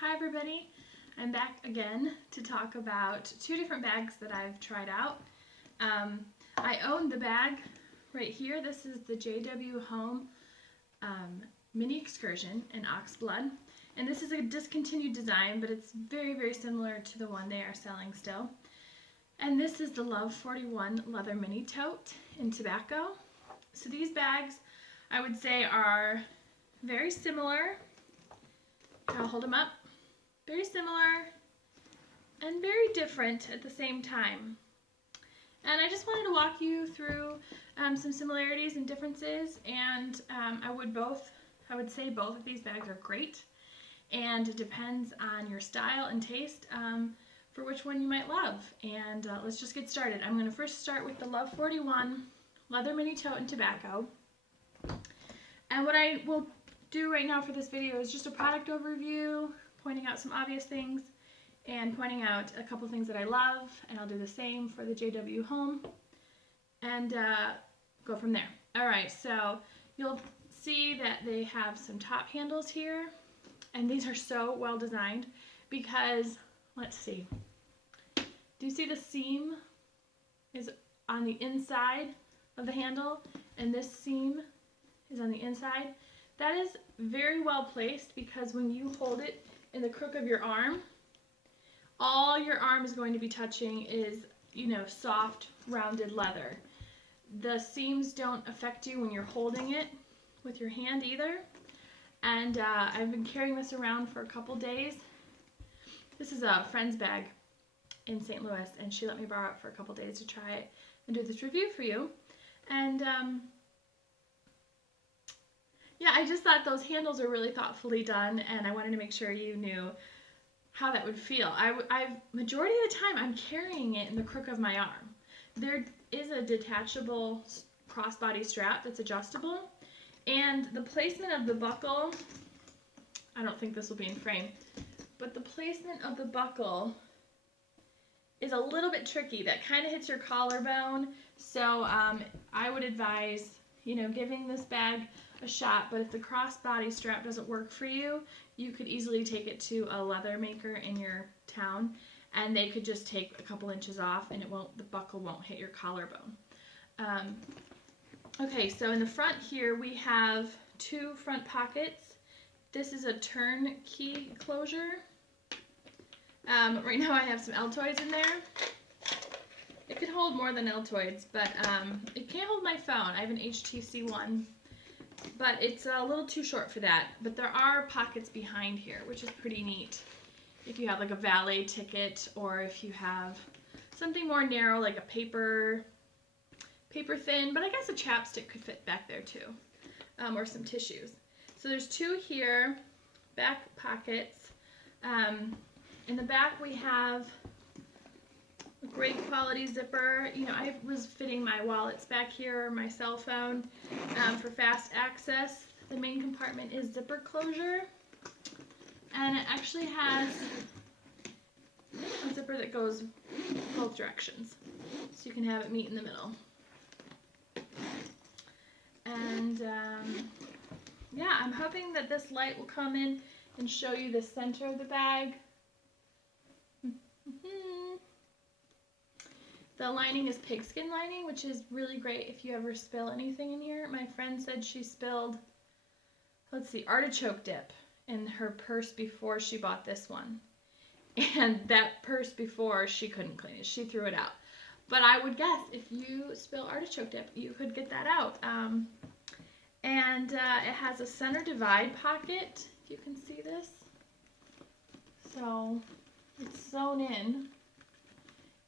Hi everybody, I'm back again to talk about two different bags that I've tried out. I own the bag right here. This is the JW Hulme Mini Excursion in Oxblood, and this is a discontinued design, but it's very similar to the one they are selling still. And this is the Love41 Leather Mini Tote in tobacco. So these bags, I would say, are very similar. I'll hold them up. Very similar and very different at the same time. And I just wanted to walk you through some similarities and differences, and I would say both of these bags are great, and it depends on your style and taste for which one you might love. And let's just get started. I'm going to first start with the Love41 Leather Mini Tote in tobacco. And what I will do right now for this video is just a product overview, pointing out some obvious things and pointing out a couple things that I love, and I'll do the same for the JW Hulme and go from there. Alright, so you'll see that they have some top handles here, and these are so well designed because, let's see, do you see the seam is on the inside of the handle and this seam is on the inside? That is very well placed because when you hold it in the crook of your arm, all your arm is going to be touching is, soft, rounded leather. The seams don't affect you when you're holding it with your hand either. And I've been carrying this around for a couple days. This is a friend's bag in St. Louis, and she let me borrow it for a couple days to try it and do this review for you. And yeah, I just thought those handles are really thoughtfully done, and I wanted to make sure you knew how that would feel. Majority of the time, I'm carrying it in the crook of my arm. There is a detachable crossbody strap that's adjustable, and the placement of the buckle, I don't think this will be in frame, but the placement of the buckle is a little bit tricky. That kind of hits your collarbone, so I would advise, giving this bag a shot. But if the crossbody strap doesn't work for you, you could easily take it to a leather maker in your town, and they could just take a couple inches off, and the buckle won't hit your collarbone. Okay, so in the front here we have two front pockets. This is a turnkey closure. Right now I have some Altoids in there. It could hold more than Altoids, but it can't hold my phone. I have an HTC One, but it's a little too short for that. But there are pockets behind here, which is pretty neat. If you have like a valet ticket, or if you have something more narrow like a paper thin, but I guess a chapstick could fit back there too, or some tissues. So there's two here, back pockets. In the back we have a great quality zipper. I was fitting my wallets back here, or my cell phone, for fast access. The main compartment is zipper closure, and it actually has a zipper that goes both directions, so you can have it meet in the middle. And yeah, I'm hoping that this light will come in and show you the center of the bag. The lining is pigskin lining, which is really great if you ever spill anything in here. My friend said she spilled, artichoke dip in her purse before she bought this one. And that purse before, she couldn't clean it. She threw it out. But I would guess if you spill artichoke dip, you could get that out. And it has a center divide pocket, if you can see this. So it's sewn in.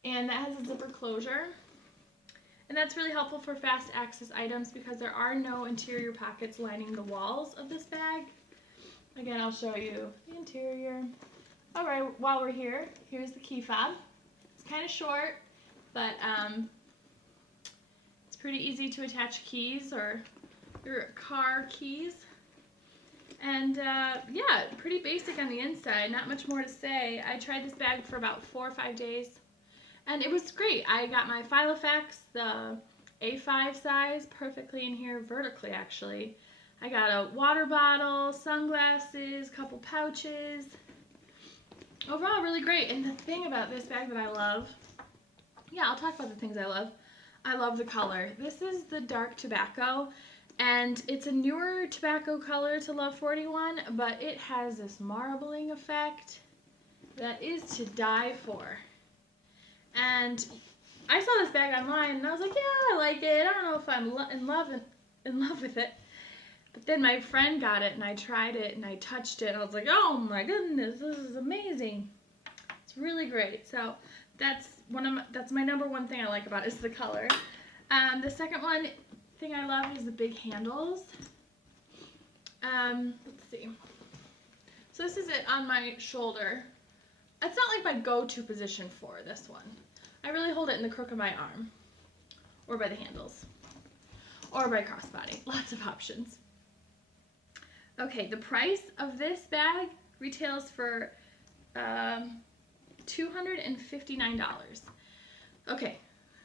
And that has a zipper closure, and that's really helpful for fast access items because there are no interior pockets lining the walls of this bag. Again, I'll show you the interior. Alright, while we're here, here's the key fob. It's kind of short, but it's pretty easy to attach keys or your car keys. And yeah, pretty basic on the inside, not much more to say. I tried this bag for about 4 or 5 days. And it was great. I got my filofax, the A5 size, perfectly in here, vertically actually. I got a water bottle, sunglasses, couple pouches, overall really great. And the thing about this bag that I love, yeah, I'll talk about the things I love. I love the color. This is the dark tobacco, and it's a newer tobacco color to Love41, but it has this marbling effect that is to die for. And I saw this bag online, and I was like, yeah, I like it. I don't know if I'm in love with it. But then my friend got it, and I tried it, and I touched it, and I was like, oh my goodness, this is amazing. It's really great. So that's my number one thing I like about it is the color. The second thing I love is the big handles. Let's see. So this is it on my shoulder. It's not like my go-to position for this one. I really hold it in the crook of my arm, or by the handles, or by crossbody. Lots of options. Okay, the price of this bag retails for $259. Okay,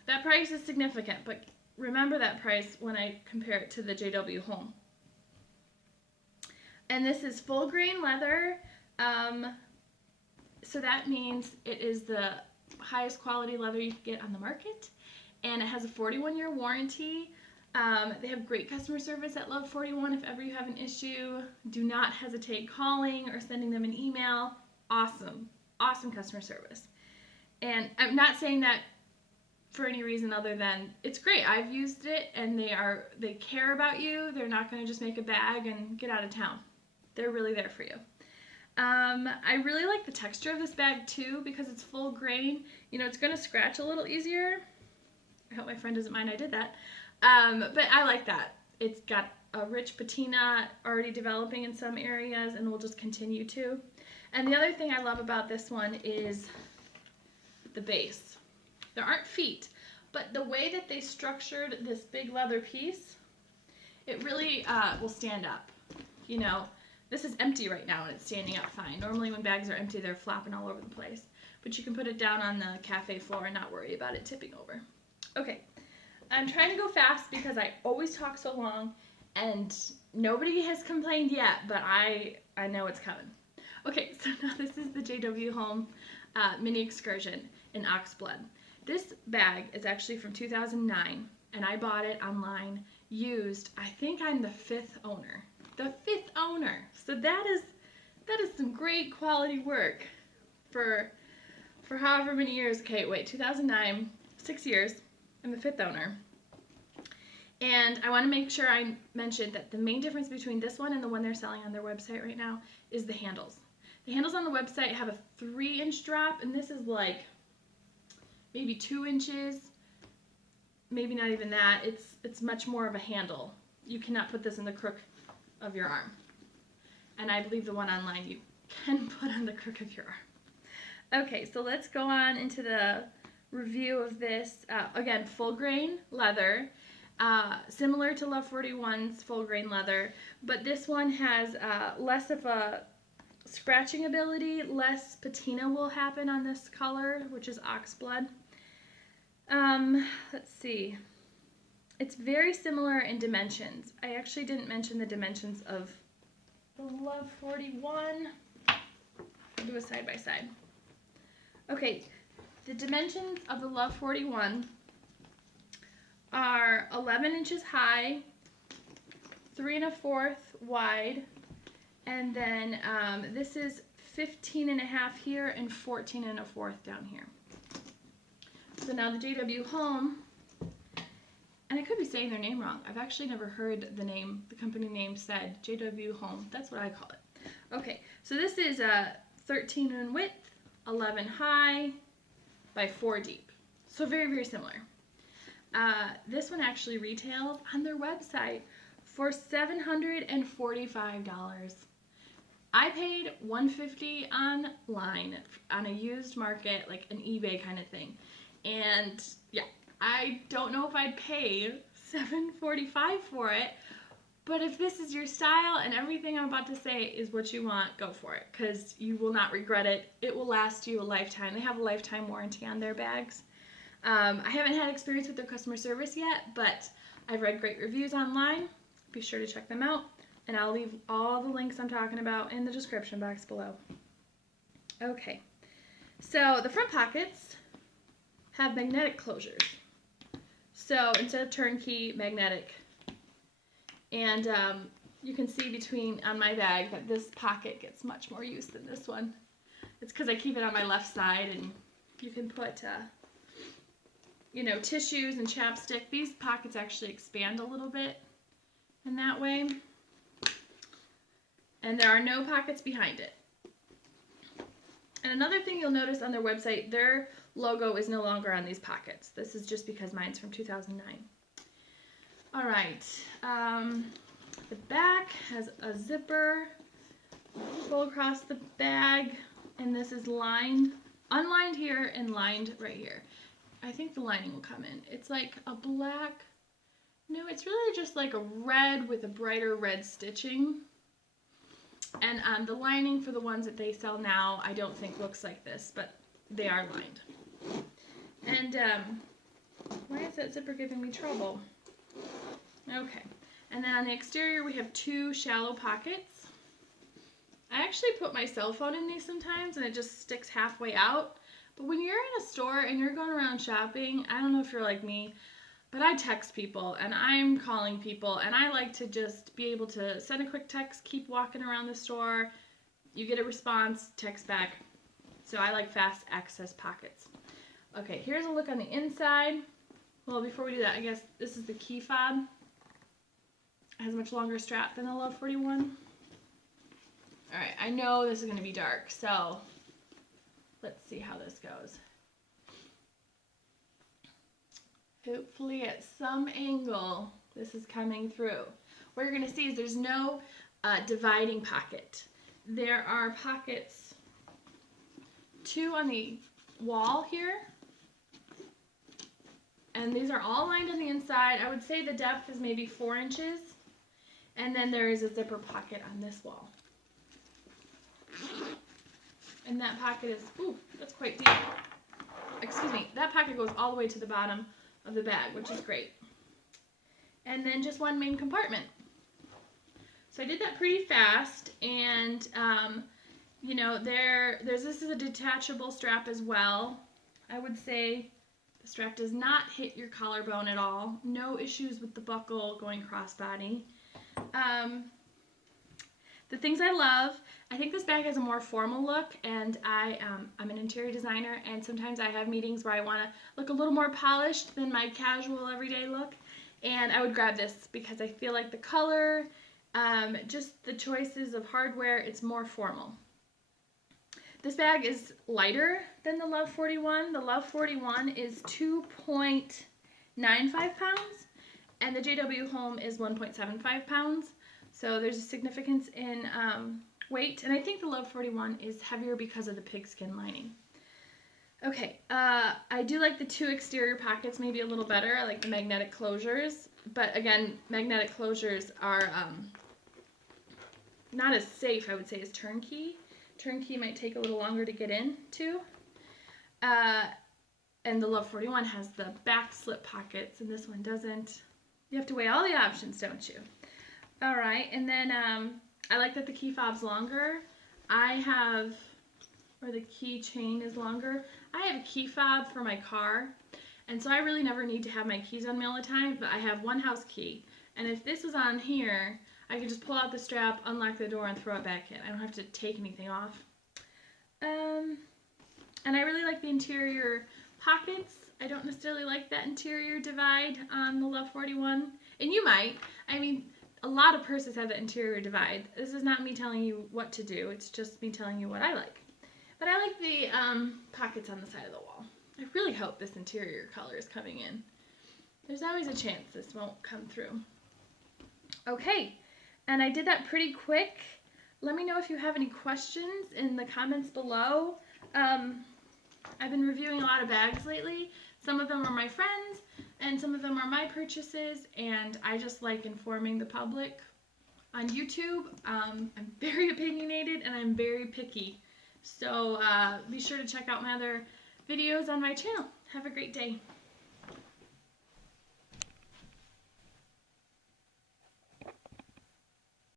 that price is significant, but remember that price when I compare it to the JW Hulme. And this is full grain leather, so that means it is the highest quality leather you can get on the market, and it has a 41-year warranty. They have great customer service at Love41. If ever you have an issue, do not hesitate calling or sending them an email. Awesome customer service. And I'm not saying that for any reason other than it's great. I've used it, and they care about you. They're not going to just make a bag and get out of town. They're really there for you. I really like the texture of this bag too, because it's full grain. You know, it's going to scratch a little easier. I hope my friend doesn't mind I did that. But I like that. It's got a rich patina already developing in some areas, and will just continue to. And the other thing I love about this one is the base. There aren't feet, but the way that they structured this big leather piece, it really will stand up. You know, this is empty right now, and it's standing up fine. Normally when bags are empty, they're flopping all over the place. But you can put it down on the cafe floor and not worry about it tipping over. Okay, I'm trying to go fast because I always talk so long, and nobody has complained yet, but I know it's coming. Okay, so now this is the JW Hulme Mini Excursion in Oxblood. This bag is actually from 2009, and I bought it online used. I think I'm the fifth owner. The fifth owner. So that is some great quality work for however many years. Okay, wait, 2009, 6 years. I'm the fifth owner. And I want to make sure I mentioned that the main difference between this one and the one they're selling on their website right now is the handles. The handles on the website have a 3-inch drop, and this is like maybe 2 inches, maybe not even that. It's much more of a handle. You cannot put this in the crook of your arm. And I believe the one online you can put on the crook of your arm. Okay, so let's go on into the review of this. Again, full grain leather, similar to Love41's full grain leather, but this one has less of a scratching ability, less patina will happen on this color, which is Oxblood. Let's see. It's very similar in dimensions. I actually didn't mention the dimensions of the Love41. I'll do a side by side. Okay, the dimensions of the Love41 are 11 inches high, 3 1/4 wide, and then this is 15 1/2 here and 14 1/4 down here. So now the JW Hulme, and I could be saying their name wrong. I've actually never heard the company name said, JW Hulme. That's what I call it. Okay, so this is 13 in width, 11 high, by 4 deep. So very, very similar. This one actually retails on their website for $745. I paid $150 online on a used market, like an eBay kind of thing. And yeah, I don't know if I'd pay $745 for it, but if this is your style and everything I'm about to say is what you want, go for it, because you will not regret it. It will last you a lifetime. They have a lifetime warranty on their bags. I haven't had experience with their customer service yet, but I've read great reviews online. Be sure to check them out, and I'll leave all the links I'm talking about in the description box below. Okay, so the front pockets have magnetic closures. So instead of turnkey, magnetic. And you can see on my bag that this pocket gets much more use than this one. It's because I keep it on my left side, and you can put, you know, tissues and chapstick. These pockets actually expand a little bit in that way. And there are no pockets behind it. And another thing you'll notice on their website, their logo is no longer on these pockets. This is just because mine's from 2009. All right, the back has a zipper, pull across the bag, and this is lined, unlined here and lined right here. I think the lining will come in. It's like a black, no, it's really just like a red with a brighter red stitching. And the lining for the ones that they sell now, I don't think looks like this, but they are lined. And why is that zipper giving me trouble? Okay, and then on the exterior we have two shallow pockets. I actually put my cell phone in these sometimes and it just sticks halfway out. But when you're in a store and you're going around shopping, I don't know if you're like me, but I text people and I'm calling people and I like to just be able to send a quick text, keep walking around the store, you get a response, text back. So I like fast access pockets. Okay, here's a look on the inside. Well, before we do that, I guess this is the key fob. It has a much longer strap than the Love41. Alright, I know this is going to be dark, so let's see how this goes. Hopefully at some angle this is coming through. What you're going to see is there's no dividing pocket. There are pockets, two on the wall here, and these are all lined on the inside. I would say the depth is maybe 4 inches, and then there is a zipper pocket on this wall. And that pocket is, ooh, that's quite deep. Excuse me, that pocket goes all the way to the bottom of the bag, which is great. And then just one main compartment. So I did that pretty fast, and you know, this is a detachable strap as well. I would say the strap does not hit your collarbone at all. No issues with the buckle going crossbody. The things I love, I think this bag has a more formal look, and I'm an interior designer, and sometimes I have meetings where I want to look a little more polished than my casual everyday look, and I would grab this because I feel like the color, just the choices of hardware, it's more formal. This bag is lighter than the Love41. The Love41 is 2.95 pounds, and the JW Hulme is 1.75 pounds. So there's a significance in weight, and I think the Love41 is heavier because of the pigskin lining. Okay, I do like the two exterior pockets maybe a little better. I like the magnetic closures, but again, magnetic closures are not as safe, I would say, as turnkey. Turnkey might take a little longer to get into. And the Love41 has the back slip pockets, and this one doesn't. You have to weigh all the options, don't you? All right, and then I like that the key fob's longer. Or the key chain is longer. I have a key fob for my car, and so I really never need to have my keys on me all the time, but I have one house key, and if this was on here, I could just pull out the strap, unlock the door, and throw it back in. I don't have to take anything off. And I really like the interior pockets. I don't necessarily like that interior divide on the Love41, and you might. I mean, a lot of purses have that interior divide. This is not me telling you what to do. It's just me telling you what I like. But I like the pockets on the side of the wall. I really hope this interior color is coming in. There's always a chance this won't come through. Okay, and I did that pretty quick. Let me know if you have any questions in the comments below. I've been reviewing a lot of bags lately. Some of them are my friends, and some of them are my purchases, and I just like informing the public. On YouTube, I'm very opinionated and I'm very picky. So be sure to check out my other videos on my channel. Have a great day.